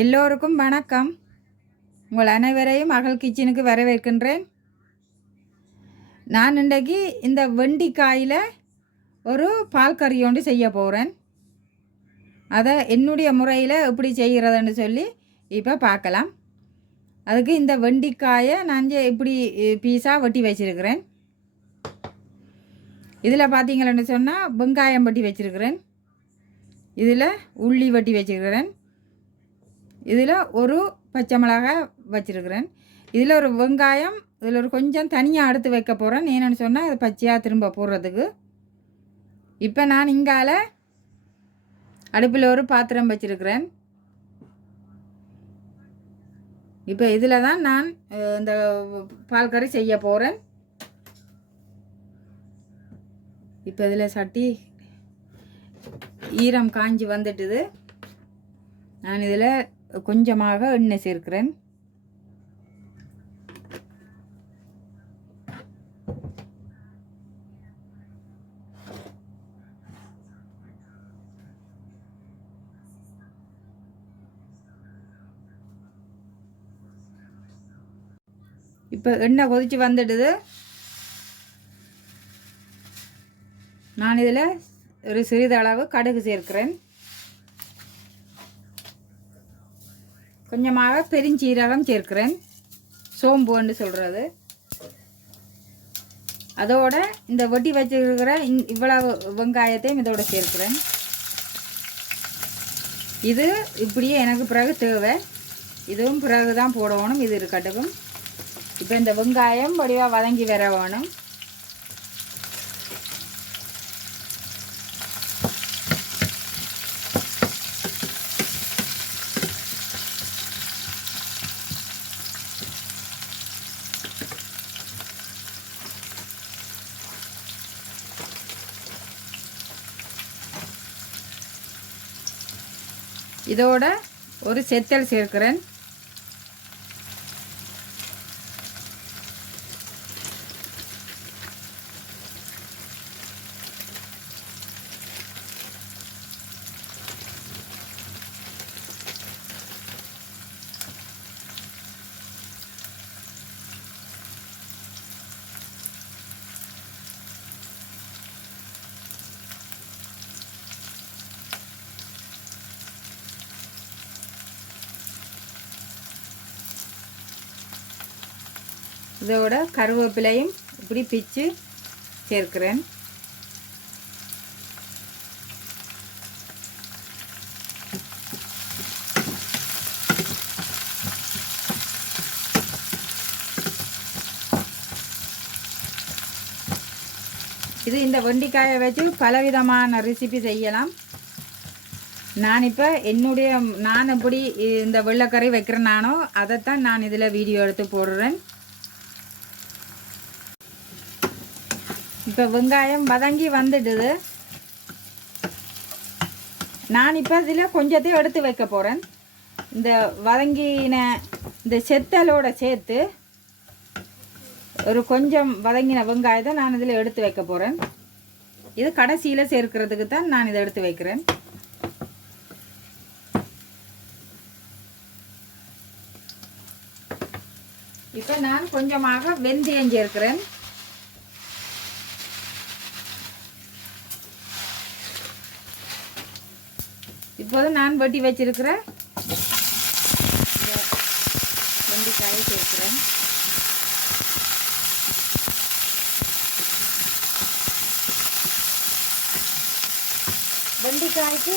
எல்லோருக்கும் வணக்கம். உங்கள் அனைவரையும் அகல் கிச்சனுக்கு வரவேற்கின்றேன். நான் இன்றைக்கு இந்த வெண்டிக்காயில் ஒரு பால் கறி ஒன்று செய்ய போகிறேன். அதை என்னுடைய முறையில் எப்படி செய்கிறதுன்னு சொல்லி இப்போ பார்க்கலாம். அதுக்கு இந்த வெண்டிக்காயை நான் இப்படி பீஸாக வெட்டி வச்சுருக்கிறேன். இதில் பார்த்தீங்களன்னு சொன்னால் வெங்காயம் வெட்டி வச்சுருக்கிறேன். இதில் உள்ளி வெட்டி வச்சுருக்கிறேன். இதில் ஒரு பச்சை மிளகாய் வச்சுருக்கிறேன். இதில் ஒரு வெங்காயம் இதில் ஒரு கொஞ்சம் தனியாக எடுத்து வைக்க போகிறேன். ஏன்னு சொன்னால் அது பச்சையாக திரும்ப போடுறதுக்கு. இப்போ நான் இங்கால அடுப்பில் ஒரு பாத்திரம் வச்சுருக்கிறேன். இப்போ இதில் தான் நான் இந்த பால் கறி செய்ய போகிறேன். இப்போ இதில் சட்டி ஈரம் காஞ்சி வந்துட்டுது. நான் இதில் கொஞ்சமாக எண்ணெய் சேர்க்கிறேன். இப்போ எண்ணெய் கொதிச்சு வந்துடுது. நான் இதில் ஒரு சிறிதளவு கடுகு சேர்க்கிறேன். கொஞ்சமாக பெருஞ்சீரகம் சேர்க்கிறேன். சோம்புன்னு சொல்கிறது. அதோட இந்த வெட்டி வச்சுருக்கிற இவ்வளவு வெங்காயத்தையும் இதோட சேர்க்கிறேன். இது இப்படியே எனக்கு பிறகு தேவை. இதுவும் பிறகு தான் போடணும். இது இருக்கட்டும். இப்போ இந்த வெங்காயம் வடிவாக வதங்கி வர வேணும். இதோட ஒரு செத்தல் சேர்க்கிறேன். இதோட கருவேப்பிலையும் இப்படி பிச்சு சேர்க்கிறேன். இது இந்த வெண்டிக்காயை வச்சு பலவிதமான ரெசிபி செய்யலாம். நான் இப்போ நான் எப்படி இந்த வெள்ளைக்கறி வைக்கிறேன் நானோ அதைத்தான் நான் இதில் வீடியோ எடுத்து போடுறேன். இப்போ வெங்காயம் வதங்கி வந்துடுது. நான் இப்போ இதில் கொஞ்சத்தையும் எடுத்து வைக்க போகிறேன். இந்த வதங்கின இந்த செத்தலோட சேர்த்து ஒரு கொஞ்சம் வதங்கின வெங்காயத்தை நான் இதில் எடுத்து வைக்க போகிறேன். இது கடைசியில் சேர்க்கிறதுக்கு தான் நான் இதை எடுத்து வைக்கிறேன். இப்போ நான் கொஞ்சமாக வெந்தயம் சேர்க்கிறேன். இப்போது நான் வெட்டி வச்சிருக்கிற வெண்டைக்காயை சேர்க்கிறேன். வெண்டைக்காய்க்கு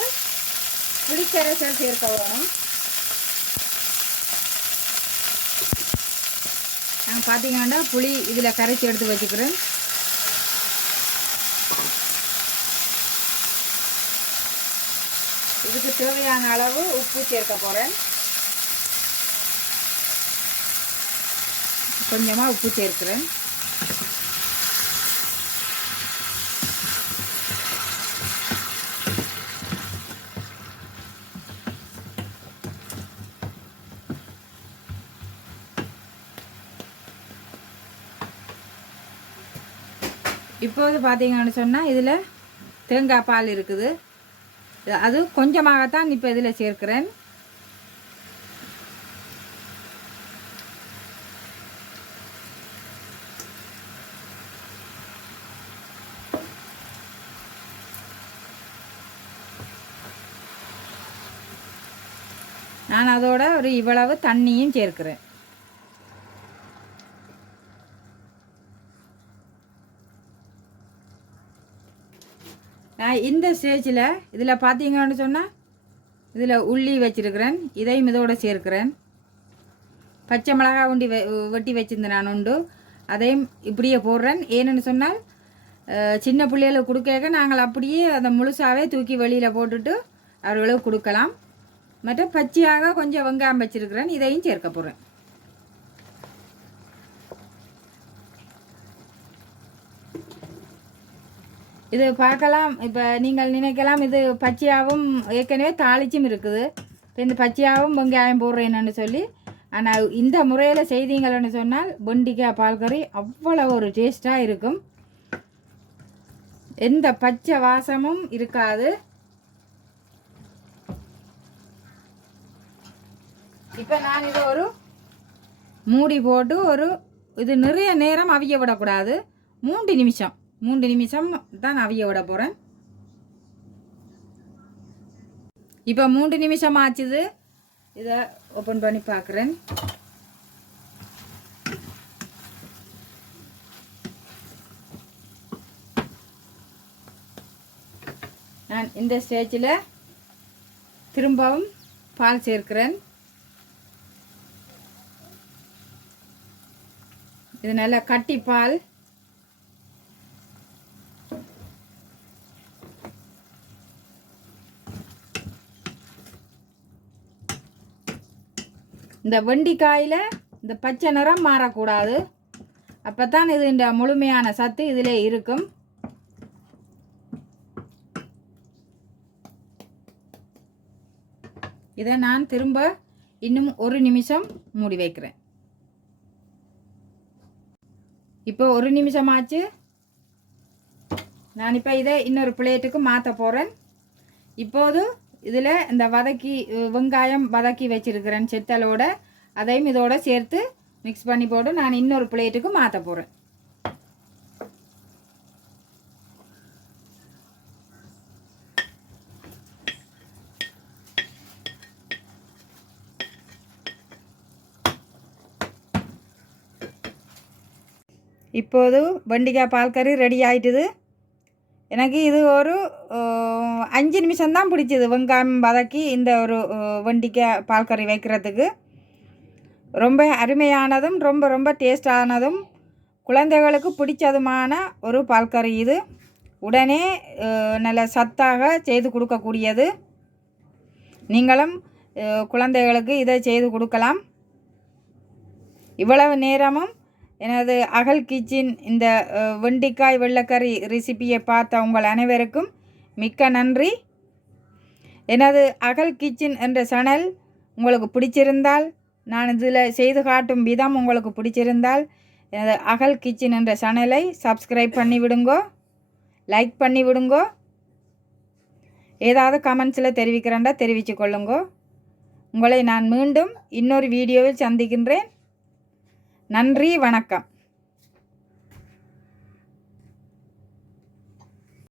புளிக்கரைசல் சேர்க்க வேணும். நான் பார்த்தீங்கன்னா புளி இதில் கரைச்சி எடுத்து வச்சுக்கிறேன். இதுக்கு தேவையான அளவு உப்பு சேர்க்க போகிறேன். கொஞ்சமாக உப்பு சேர்க்கிறேன். இப்போது பார்த்தீங்கன்னு சொன்னால் இதில் தேங்காய் பால் இருக்குது. அது கொஞ்சமாகத்தான் இப்போ இதில் சேர்க்கிறேன். நான் அதோட ஒரு இவ்வளவு தண்ணியும் சேர்க்கிறேன். நான் இந்த ஸ்டேஜில் இதில் பார்த்தீங்கன்னு சொன்னால் இதில் உள்ளி வச்சுருக்கிறேன், இதையும் இதோடு சேர்க்கிறேன். பச்சை மிளகா வெட்டி வச்சுருந்தேன் நான் உண்டு, அதையும் இப்படியே போடுறேன். ஏன்னு சொன்னால் சின்ன பிள்ளைகளுக்கு கொடுக்க நாங்கள் அப்படியே அதை முழுசாகவே தூக்கி வெளியில் போட்டுட்டு அவர்களுக்கு கொடுக்கலாம். மற்ற பச்சையாக கொஞ்சம் வெங்காயம் வச்சுருக்கிறேன், இதையும் சேர்க்க போகிறேன். இது பார்க்கலாம். இப்போ நீங்கள் நினைக்கலாம் இது பச்சையாகவும் ஏற்கனவே தாளிச்சும் இருக்குது, இப்போ இந்த பச்சையாகவும் வெங்காயம் போடுறேன்னு சொல்லி. ஆனால் இந்த முறையில் செய்தீங்கள்னு சொன்னால் வெண்டிக்காய் பால் கறி அவ்வளோ ஒரு டேஸ்ட்டாக இருக்கும், எந்த பச்சை வாசமும் இருக்காது. இப்போ நான் இதை ஒரு மூடி போட்டு இது நிறைய நேரம் அவிய விடக்கூடாது, 3 நிமிஷம் தான் அவிய விட போகிறேன். இப்போ 3 நிமிஷம் ஆச்சுது. இதை ஓப்பன் பண்ணி பார்க்குறேன். நான் இந்த ஸ்டேஜில் திரும்பவும் பால் சேர்க்கிறேன். இது நல்லா கட்டி பால். இந்த வெண்டிக்காயில் இந்த பச்சை நிறம் மாறக்கூடாது, அப்போ தான் இது இந்த முழுமையான சத்து இதில் இருக்கும். இதை நான் திரும்ப இன்னும் 1 நிமிஷம் மூடி வைக்கிறேன். இப்போ 1 நிமிஷம் ஆச்சு. நான் இப்போ இதை இன்னொரு பிளேட்டுக்கு மாற்ற போகிறேன். இப்போது இதில் இந்த வெங்காயம் வதக்கி வச்சுருக்கிறேன் செத்தலோட, அதையும் இதோட சேர்த்து மிக்ஸ் பண்ணி போட்டு நான் இன்னொரு பிளேட்டுக்கு மாற்ற போகிறேன். இப்போது வெண்டிக்காய் பால் கறி ரெடி ஆகிட்டுது. எனக்கு இது ஒரு 5 நிமிஷம்தான் பிடிச்சிது வெங்காயம் வதக்கி இந்த ஒரு வெண்டிக்காய் பால் கறி வைக்கிறதுக்கு. ரொம்ப அருமையானதும் ரொம்ப ரொம்ப டேஸ்டானதும் குழந்தைகளுக்கு பிடிச்சதுமான ஒரு பால் கறி. இது உடனே நல்ல சத்தாக செய்து கொடுக்கக்கூடியது. நீங்களும் குழந்தைகளுக்கு இதை செய்து கொடுக்கலாம். இவ்வளவு நேரமும் எனது அகல் கிச்சன் இந்த வெண்டிக்காய் வெள்ளைக்கறி ரெசிபியை பார்த்த உங்கள் அனைவருக்கும் மிக்க நன்றி. எனது அகல் கிச்சன் என்ற சேனல் உங்களுக்கு பிடிச்சிருந்தால், நான் இதில் செய்து காட்டும் விதம் உங்களுக்கு பிடிச்சிருந்தால் எனது அகல் கிச்சன் என்ற சேனலை சப்ஸ்கிரைப் பண்ணி விடுங்கோ, லைக் பண்ணி விடுங்கோ. ஏதாவது கமெண்ட்ஸில் தெரிவிக்கிறேன்டா தெரிவித்து கொள்ளுங்கோ. உங்களை நான் மீண்டும் இன்னொரு வீடியோவில் சந்திக்கின்றேன். நன்றி, வணக்கம்.